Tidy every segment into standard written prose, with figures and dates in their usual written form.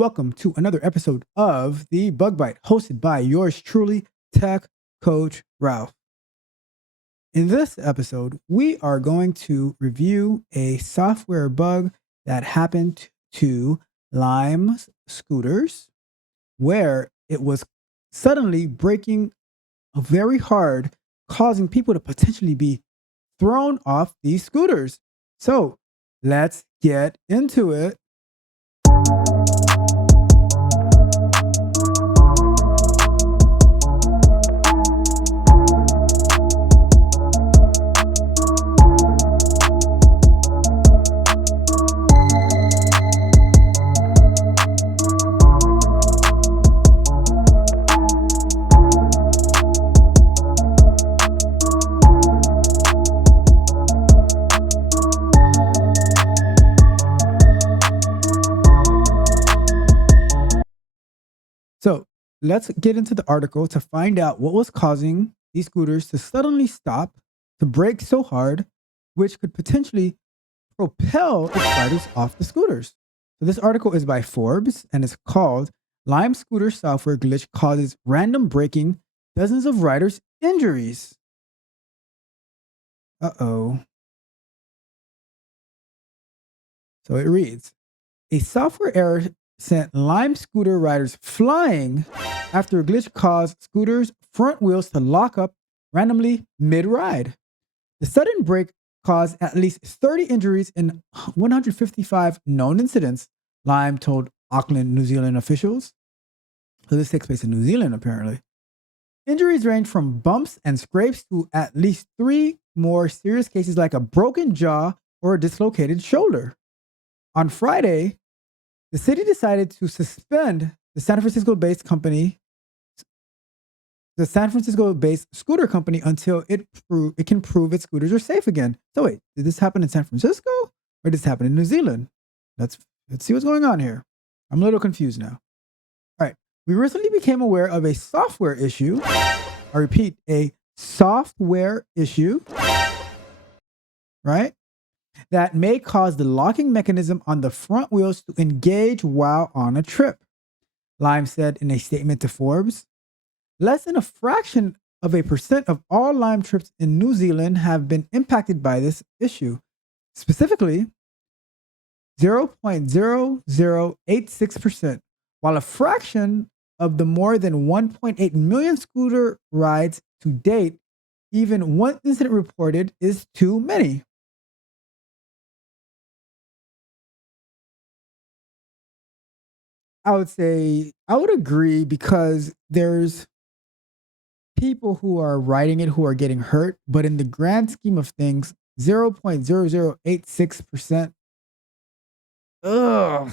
Welcome to another episode of the Bug Bite, hosted by yours truly, Tech Coach Ralph. In this episode, we are going to review a software bug that happened to Lime's scooters, where it was suddenly breaking very hard, causing people to potentially be thrown off these scooters. So let's get into it. So let's get into the article to find out what was causing these scooters to suddenly stop, to brake so hard, which could potentially propel its riders off the scooters. So this article is by Forbes and it's called Lime Scooter Software Glitch Causes Random Braking, Dozens of Riders Injuries. Uh-oh. So it reads, a software error sent Lime scooter riders flying after a glitch caused scooters' front wheels to lock up randomly mid-ride. The sudden brake caused at least 30 injuries in 155 known incidents, Lime told Auckland, New Zealand officials. So this takes place in New Zealand, apparently. Injuries range from bumps and scrapes to at least 3 more serious cases like a broken jaw or a dislocated shoulder. On Friday, the city decided to suspend the San Francisco-based scooter company until it can prove its scooters are safe again. So wait, did this happen in San Francisco or did this happen in New Zealand? Let's see what's going on here. I'm a little confused now. All right, we recently became aware of a software issue. I repeat, a software issue, right? That may cause the locking mechanism on the front wheels to engage while on a trip. Lime said in a statement to Forbes, less than a fraction of a percent of all Lime trips in New Zealand have been impacted by this issue. Specifically, 0.0086%, while a fraction of the more than 1.8 million scooter rides to date, even one incident reported is too many. I would agree because there's people who are riding it who are getting hurt, but in the grand scheme of things, 0.0086%,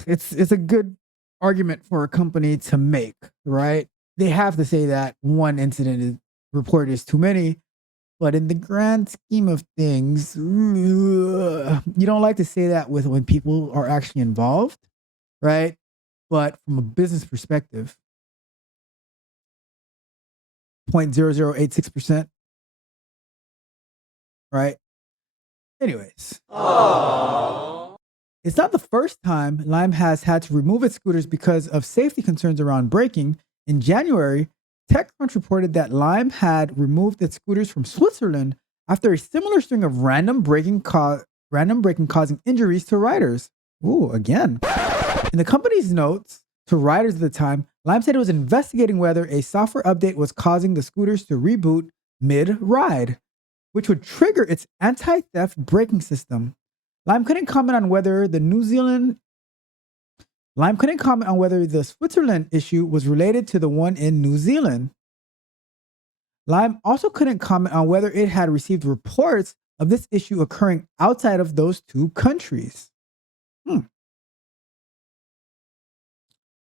it's a good argument for a company to make, right? They have to say that one incident is reported is too many, but in the grand scheme of things, you don't like to say that when people are actually involved, right? But from a business perspective, 0.0086%, right? Anyways. Aww. It's not the first time Lime has had to remove its scooters because of safety concerns around braking. In January, TechCrunch reported that Lime had removed its scooters from Switzerland after a similar string of random braking causing injuries to riders. Ooh, again. In the company's notes to riders at the time, Lime said it was investigating whether a software update was causing the scooters to reboot mid-ride, which would trigger its anti-theft braking system. Lime couldn't comment on whether the Switzerland issue was related to the one in New Zealand. Lime also couldn't comment on whether it had received reports of this issue occurring outside of those two countries.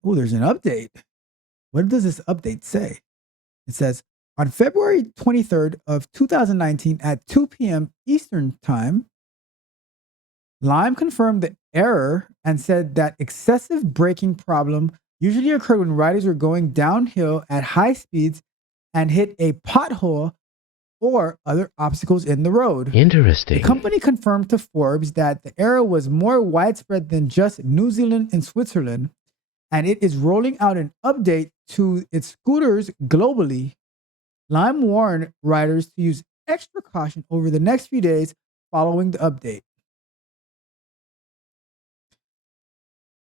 Oh, there's an update. What does this update say? It says, on February 23rd of 2019 at 2 p.m. Eastern Time, Lime confirmed the error and said that excessive braking problem usually occurred when riders were going downhill at high speeds and hit a pothole or other obstacles in the road. Interesting. The company confirmed to Forbes that the error was more widespread than just New Zealand and Switzerland, and it is rolling out an update to its scooters globally. Lime warned riders to use extra caution over the next few days following the update.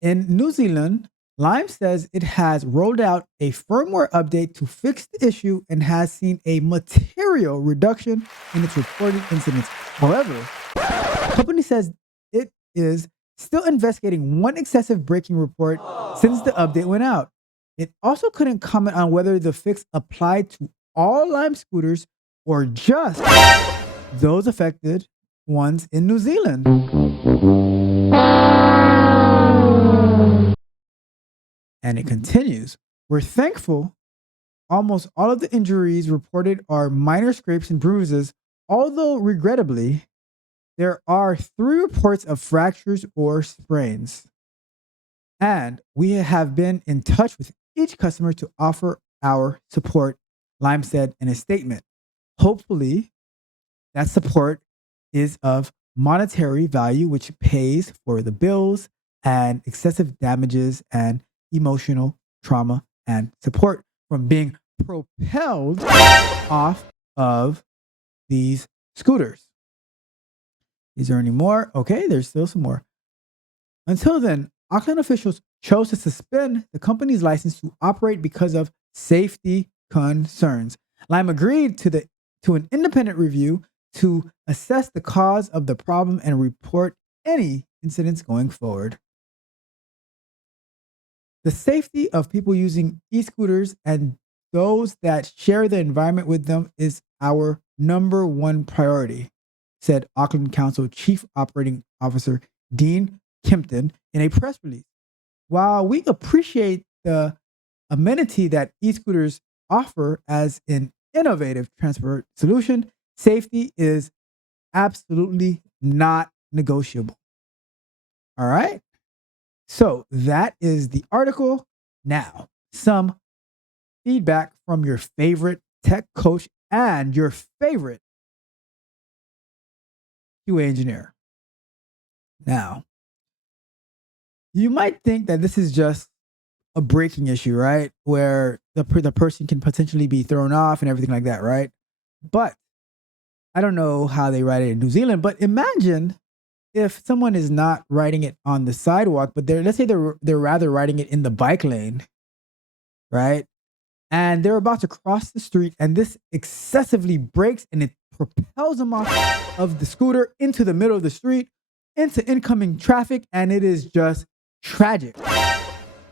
In New Zealand, Lime says it has rolled out a firmware update to fix the issue and has seen a material reduction in its reported incidents. However, the company says it is still investigating one excessive braking report since the update went out. It also couldn't comment on whether the fix applied to all Lime scooters or just those affected ones in New Zealand. And it continues. We're thankful almost all of the injuries reported are minor scrapes and bruises, although regrettably, there are 3 reports of fractures or sprains. And we have been in touch with each customer to offer our support, Lime said in a statement. Hopefully, that support is of monetary value, which pays for the bills and excessive damages and emotional trauma and support from being propelled off of these scooters. Is there any more? Okay, there's still some more. Until then, Auckland officials chose to suspend the company's license to operate because of safety concerns. Lime agreed to an independent review to assess the cause of the problem and report any incidents going forward. The safety of people using e-scooters and those that share the environment with them is our number one priority, said Auckland Council Chief Operating Officer Dean Kempton in a press release. While we appreciate the amenity that e-scooters offer as an innovative transport solution, safety is absolutely not negotiable. All right? So that is the article. Now, some feedback from your favorite tech coach and your favorite QA engineer. Now, you might think that this is just a braking issue, right? Where the person can potentially be thrown off and everything like that, right? But I don't know how they write it in New Zealand, but imagine if someone is not riding it on the sidewalk, but let's say they're rather riding it in the bike lane, right? And they're about to cross the street, and this excessively brakes and it propels them off of the scooter into the middle of the street, into incoming traffic, and it is just tragic.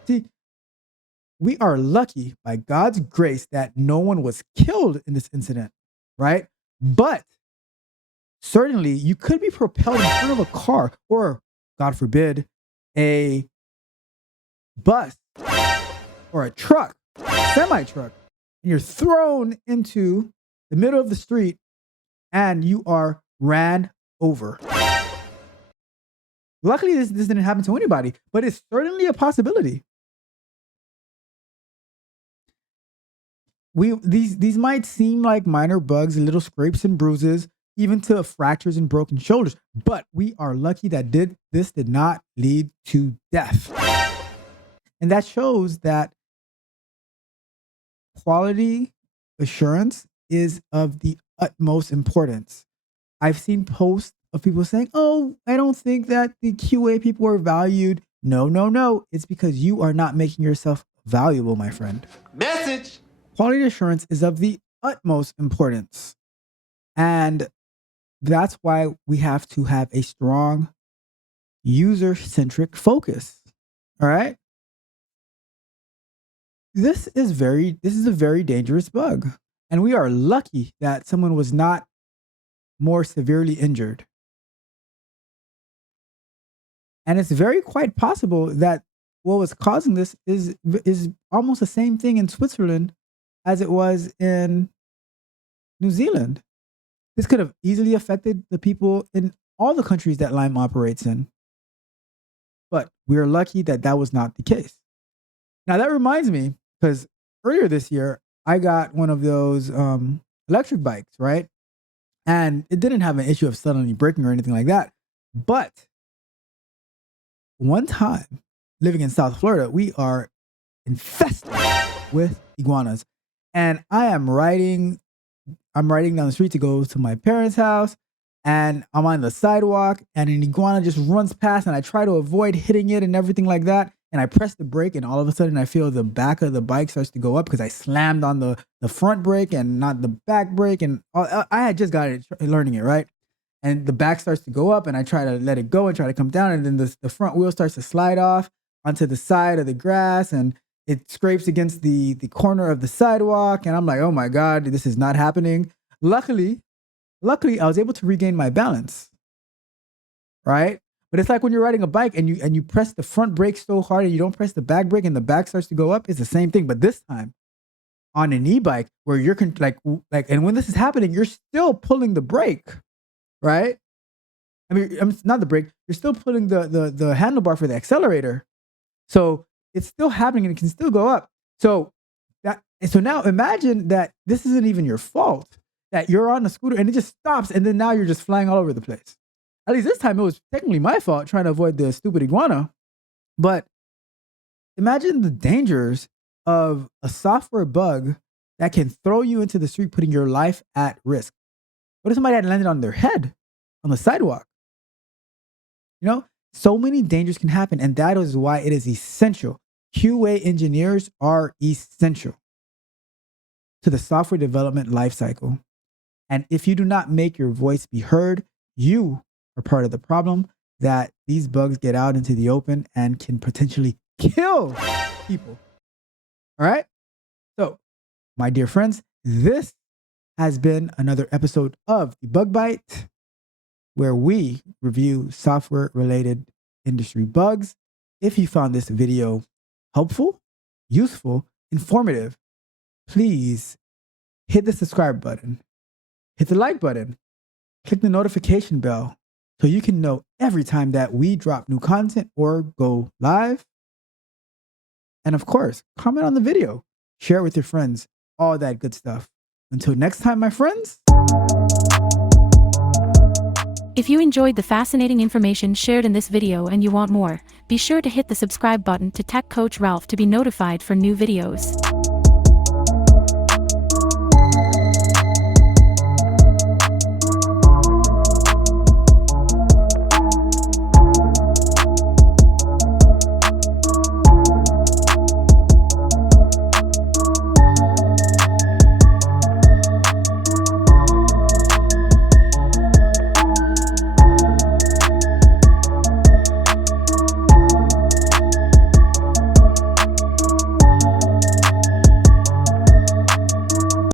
See, we are lucky by God's grace that no one was killed in this incident, right? But certainly you could be propelled in front of a car or, God forbid, a bus or a truck, semi-truck, and you're thrown into the middle of the street and you are ran over. Luckily, this didn't happen to anybody, but it's certainly a possibility. These might seem like minor bugs, little scrapes and bruises, even to fractures and broken shoulders, but we are lucky that this did not lead to death. And that shows that quality assurance is of the utmost importance. I've seen posts of people saying, "Oh, I don't think that the QA people are valued." No. It's because you are not making yourself valuable, my friend. Message. Quality assurance is of the utmost importance. And that's why we have to have a strong user-centric focus. All right? This is a very dangerous bug. And we are lucky that someone was not more severely injured. And it's very quite possible that what was causing this is almost the same thing in Switzerland as it was in New Zealand. This could have easily affected the people in all the countries that Lime operates in. But we are lucky that that was not the case. Now that reminds me, because earlier this year, I got one of those electric bikes, right? And it didn't have an issue of suddenly braking or anything like that. But one time, living in South Florida, we are infested with iguanas. And I'm riding down the street to go to my parents' house, and I'm on the sidewalk, and an iguana just runs past, and I try to avoid hitting it and everything like that. And I press the brake, and all of a sudden I feel the back of the bike starts to go up because I slammed on the front brake and not the back brake. And I had just got it learning it, right? And the back starts to go up, and I try to let it go and try to come down, and then the front wheel starts to slide off onto the side of the grass, and it scrapes against the corner of the sidewalk, and I'm like, oh my God, this is not happening. Luckily, I was able to regain my balance, right? But it's like when you're riding a bike and you press the front brake so hard and you don't press the back brake and the back starts to go up. It's the same thing, but this time on an e-bike where you're and when this is happening, you're still pulling the brake, right? I mean, not the brake. You're still pulling the handlebar for the accelerator. So it's still happening and it can still go up. So now imagine that this isn't even your fault, that you're on a scooter and it just stops, and then now you're just flying all over the place. At least this time it was technically my fault trying to avoid the stupid iguana. But imagine the dangers of a software bug that can throw you into the street, putting your life at risk. What if somebody had landed on their head on the sidewalk? You know, so many dangers can happen, and that is why it is essential. QA engineers are essential to the software development lifecycle. And if you do not make your voice be heard, you are part of the problem that these bugs get out into the open and can potentially kill people. All right? So, my dear friends, this has been another episode of the Bug Bite, where we review software-related industry bugs. If you found this video helpful, useful, informative, please hit the subscribe button, hit the like button, click the notification bell so you can know every time that we drop new content or go live. And of course, comment on the video, share it with your friends, all that good stuff. Until next time, my friends. If you enjoyed the fascinating information shared in this video and you want more, be sure to hit the subscribe button to Tech Coach Ralph to be notified for new videos.